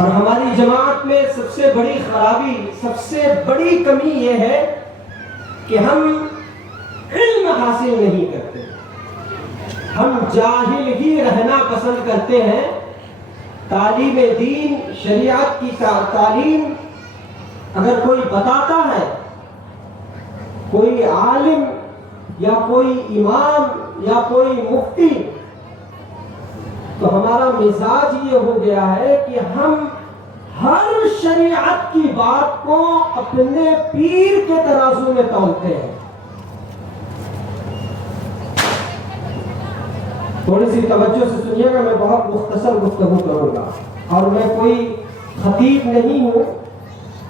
اور ہماری جماعت میں سب سے بڑی خرابی، سب سے بڑی کمی یہ ہے کہ ہم علم حاصل نہیں کرتے، ہم جاہل ہی رہنا پسند کرتے ہیں۔ تعلیم دین، شریعت کی تعلیم اگر کوئی بتاتا ہے، کوئی عالم یا کوئی امام یا کوئی مفتی، تو ہمارا مزاج یہ ہو گیا ہے کہ ہم ہر شریعت کی بات کو اپنے پیر کے ترازو میں تولتے ہیں۔ تھوڑی سی توجہ سے سنیے گا، میں بہت مختصر گفتگو کروں گا، اور میں کوئی خطیب نہیں ہوں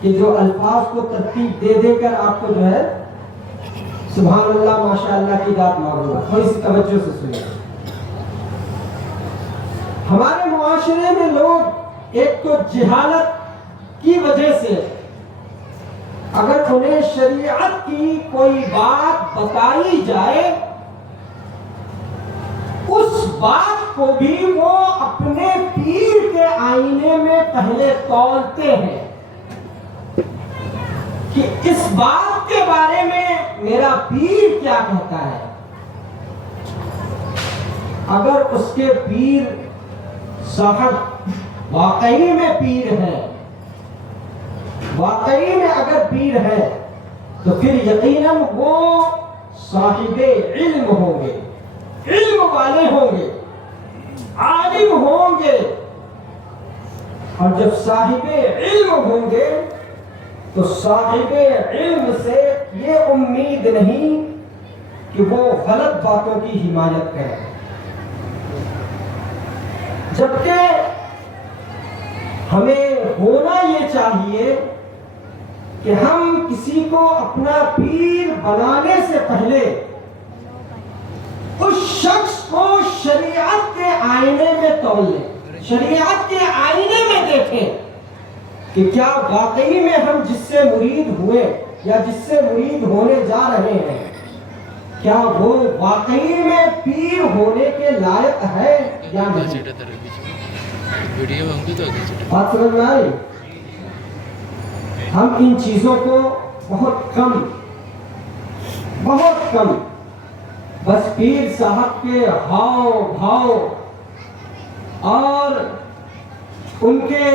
کہ جو الفاظ کو ترتیب دے دے کر آپ کو جو ہے سبحان اللہ ماشاء اللہ کی داد مانگوں گا۔ تھوڑی سی توجہ سے سنیے۔ ہمارے معاشرے میں لوگ ایک تو جہالت کی وجہ سے اگر انہیں شریعت کی کوئی بات بتائی جائے، اس بات کو بھی وہ اپنے پیر کے آئینے میں پہلے تولتے ہیں کہ اس بات کے بارے میں میرا پیر کیا کہتا ہے۔ اگر اس کے پیر صاحب واقعی میں پیر ہے، واقعی میں اگر پیر ہے، تو پھر یقیناً وہ صاحب علم ہوں گے، علم والے ہوں گے، عالم ہوں گے، اور جب صاحب علم ہوں گے تو صاحب علم سے یہ امید نہیں کہ وہ غلط باتوں کی حمایت کرے، جبکہ ہمیں ہونا یہ چاہیے کہ ہم کسی کو اپنا پیر بنانے سے پہلے اس شخص کو شریعت کے آئینے میں تول لیں، شریعت کے آئینے میں دیکھیں کہ کیا واقعی میں ہم جس سے مرید ہوئے یا جس سے مرید ہونے جا رہے ہیں، کیا وہ واقعی میں پیر ہونے کے لائق ہے یا نہیں۔ بات سمجھ میں آئی؟ ہم ان چیزوں کو بہت کم بس پیر صاحب کے ہاؤ بھاؤ اور ان کے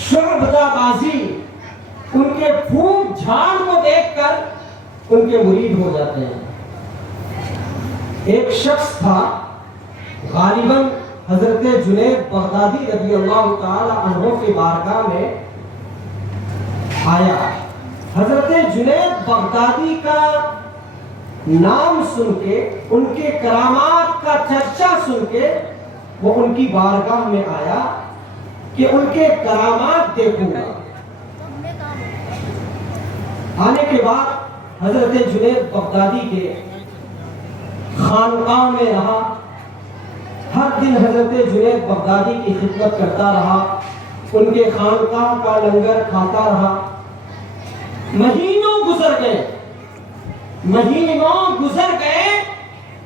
شعبدہ بازی، ان کے پھونک جھاڑ کو دیکھ کر ان کے مرید ہو جاتے ہیں۔ ایک شخص تھا غالباً حضرت جنید بغدادی رضی اللہ تعالی عنہ کی بارگاہ میں آیا۔ حضرت جنید بغدادی کا نام سن کے، ان کے کرامات کا چرچا سن کے وہ ان کی بارگاہ میں آیا کہ ان کے کرامات دیکھوں گا۔ آنے کے بعد حضرت جنید بغدادی کے خانقاہ میں رہا، ہر دن حضرت جنید بغدادی کی خدمت کرتا رہا، ان کے خانقاہ کا لنگر کھاتا رہا۔ مہینوں گزر گئے،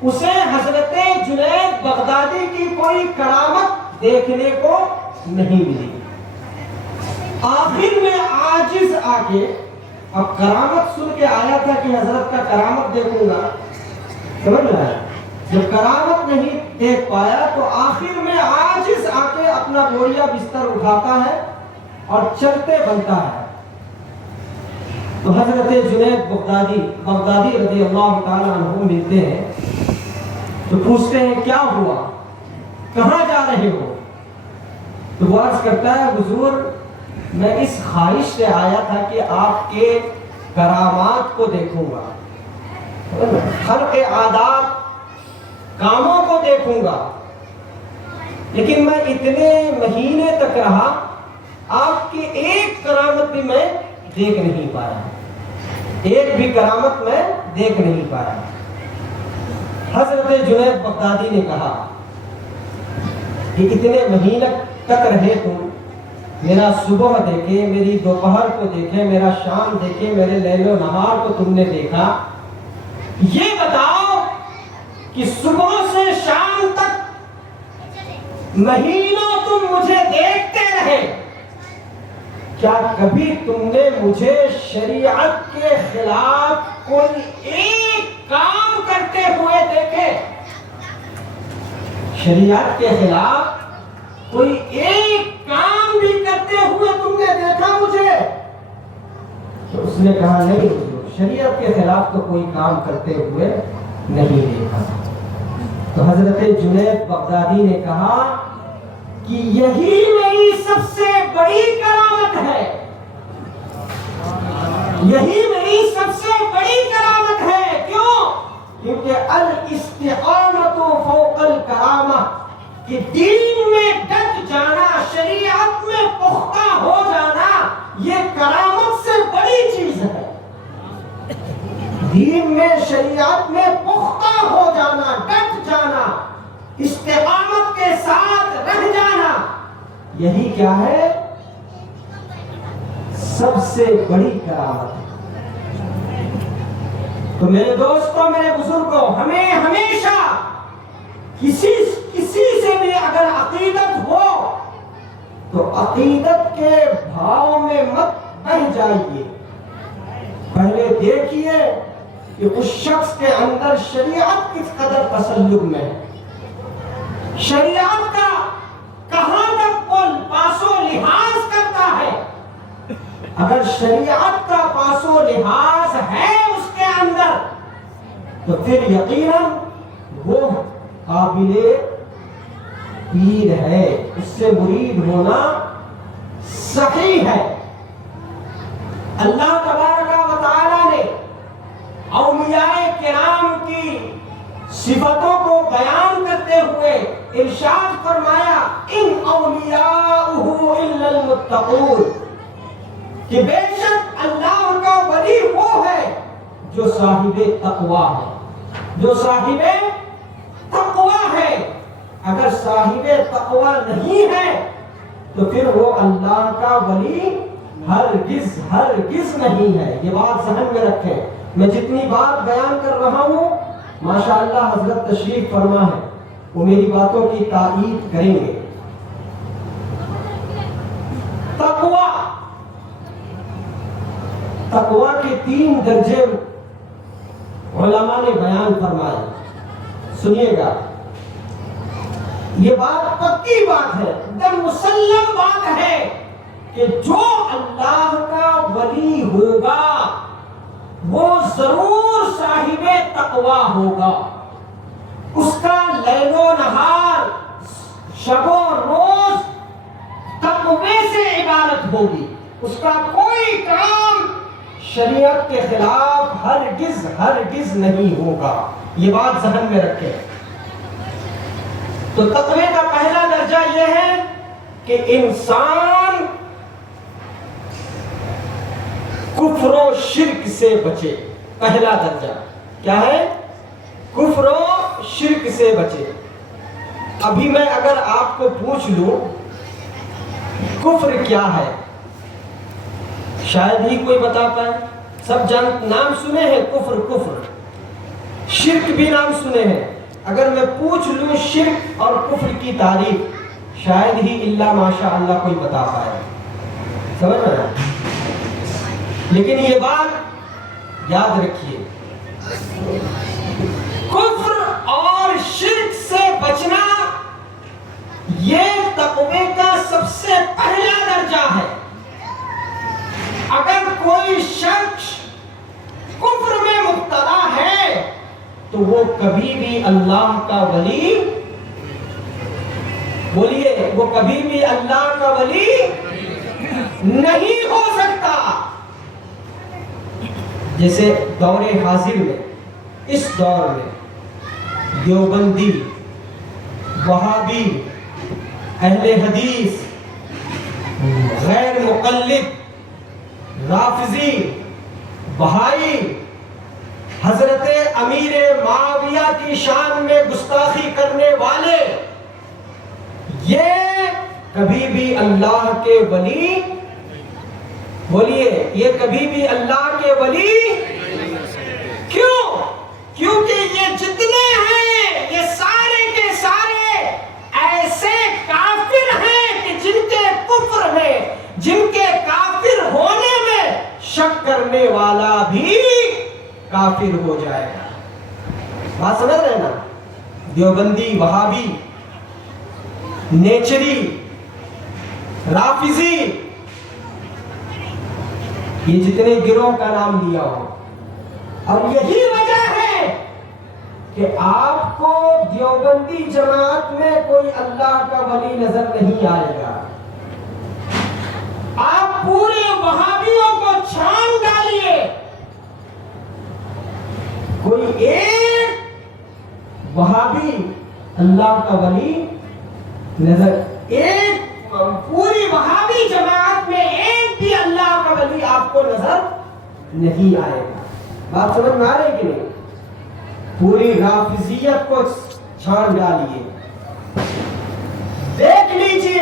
اسے حضرت جنید بغدادی کی کوئی کرامت دیکھنے کو نہیں ملی۔ آخر میں عاجز آ کے، اب کرامت سن کے آیا تھا کہ حضرت کا کرامت دیکھوں گا، سمجھ رہا ہے؟ جب کرامت نہیں دیکھ پایا تو آخر میں عاجز آ کے اپنا بوریا بستر اٹھاتا ہے اور چلتے بنتا ہے۔ تو حضرت جنید بغدادی رضی اللہ تعالی عنہ ملتے ہیں تو پوچھتے ہیں کیا ہوا، کہاں جا رہے ہو؟ تو وہ عرض کرتا ہے حضور میں اس خواہش سے آیا تھا کہ آپ کے کرامات کو دیکھوں گا، خلق عادات کاموں کو دیکھوں گا، لیکن میں اتنے مہینے تک رہا، آپ کی ایک کرامت بھی میں دیکھ نہیں پایا، ایک بھی کرامت میں دیکھ نہیں پایا۔ حضرت جنید بغدادی نے کہا کہ اتنے مہینے تک رہے تم، میرا صبح دیکھے، میری دوپہر کو دیکھے، میرا شام دیکھے، میرے لیل و نہار کو تم نے دیکھا، یہ بتاؤ کہ صبح سے شام تک مہینوں تم مجھے دیکھتے رہے، کیا کبھی تم نے مجھے شریعت کے خلاف کوئی ایک کام کرتے ہوئے دیکھے؟ شریعت کے خلاف کوئی ایک کام بھی کرتے ہوئے تم نے دیکھا مجھے؟ تو اس نے کہا نہیں حضور، شریعت کے خلاف تو کوئی کام کرتے ہوئے نہیں دیکھا۔ تو حضرت جنید بغدادی نے کہا کہ یہی میری سب سے بڑی کرامت ہے، یہی میری سب سے بڑی کرامت ہے۔ کیوں؟ کیونکہ الاستقامت فوق الکرامہ، کہ دین میں ڈٹ جانا، شریعت میں پختہ ہو جانا، یہ کرامت سے بڑی چیز ہے۔ دین میں، شریعت میں پختہ ہو جانا، ڈٹ جانا، استقامت کے ساتھ رہ جانا، یہی کیا ہے؟ سب سے بڑی کرامت ہے۔ تو میرے دوستوں، میرے بزرگوں، ہمیں ہمیشہ کسی سے بھی اگر عقیدت ہو تو عقیدت کے بھاؤ میں مت بہ جائیے، پہلے دیکھیے کہ اس شخص کے اندر شریعت کس قدر تسلط میں ہے، شریعت کا کہاں تک وہ پاس و لحاظ کرتا ہے۔ اگر شریعت کا پاس و لحاظ ہے اس کے اندر تو پھر یقیناً وہ قابل پیر ہے، اس سے مرید ہونا صحیح ہے۔ اللہ تبارک و تعالی نے اولیاء کرام کی صفتوں کو بیان کرتے ہوئے ارشاد فرمایا، ان اولیاءہ الا المتقون، کہ بے شک اللہ کا ولی وہ ہے جو صاحب تقویٰ ہے، جو صاحب تقویٰ ہے۔ اگر صاحب تقویٰ نہیں ہے تو پھر وہ اللہ کا ولی ہرگز نہیں ہے۔ یہ بات ذہن میں رکھیں۔ میں جتنی بات بیان کر رہا ہوں ماشاءاللہ حضرت تشریف فرما ہے، وہ میری باتوں کی تائید کریں گے۔ تقویٰ کے 3 درجے علماء نے بیان فرمائے، سنیے گا۔ یہ بات پکی بات ہے، ایک مسلم بات ہے کہ جو اللہ کا ولی ہوگا وہ ضرور صاحب تقویٰ ہوگا، اس کا لیل و نہار، شب و روز تقوی سے عبارت ہوگی، اس کا کوئی کام شریعت کے خلاف ہرگز نہیں ہوگا۔ یہ بات ذہن میں رکھیں۔ تو تقوی کا پہلا درجہ یہ ہے کہ انسان کفر و شرک سے بچے۔ پہلا درجہ کیا ہے؟ کفر و شرک سے بچے۔ ابھی میں اگر آپ کو پوچھ لوں کفر کیا ہے، شاید ہی کوئی بتا پائے۔ سب نام سنے ہیں کفر، شرک بھی نام سنے ہیں۔ اگر میں پوچھ لوں شرک اور کفر کی تعریف، شاید ہی الا ماشاء اللہ کوئی بتا پائے۔ سمجھ میں آیا؟ لیکن یہ بات یاد رکھیے، کفر اور شرک سے بچنا یہ تقوی کا سب سے پہلا درجہ ہے۔ اگر کوئی شخص کفر میں مبتلا ہے تو وہ کبھی بھی اللہ کا ولی، بولیے، وہ کبھی بھی اللہ کا ولی نہیں ہو سکتا۔ جیسے دور حاضر میں، اس دور میں دیوبندی، وہابی، اہل حدیث، غیر مقلد، رافضی، بہائی، حضرت امیر معاویہ کی شان میں گستاخی کرنے والے، یہ کبھی بھی اللہ کے ولی، بولیے، یہ کبھی بھی اللہ کے ولی کیوں؟ کیونکہ یہ جتنے ہیں یہ سارے کے سارے ایسے کافر ہیں کرنے والا بھی کافر ہو جائے گا. بات سمجھ رہے نا؟ دیوبندی، وہابی، نیچری، رافضی، یہ جتنے گروہ کا نام دیا ہو. اور یہی وجہ ہے کہ آپ کو دیوبندی جماعت میں کوئی اللہ کا ولی نظر نہیں آئے گا. آپ پورے وہابیوں کو چھان ڈالیے، کوئی ایک وہابی اللہ کا ولی نظر، ایک پوری وہابی جماعت میں ایک بھی اللہ کا ولی آپ کو نظر نہیں آئے گا. بات سمجھ میں آ رہی کہ نہیں؟ پوری رافضیت کو چھان ڈالیے، دیکھ لیجیے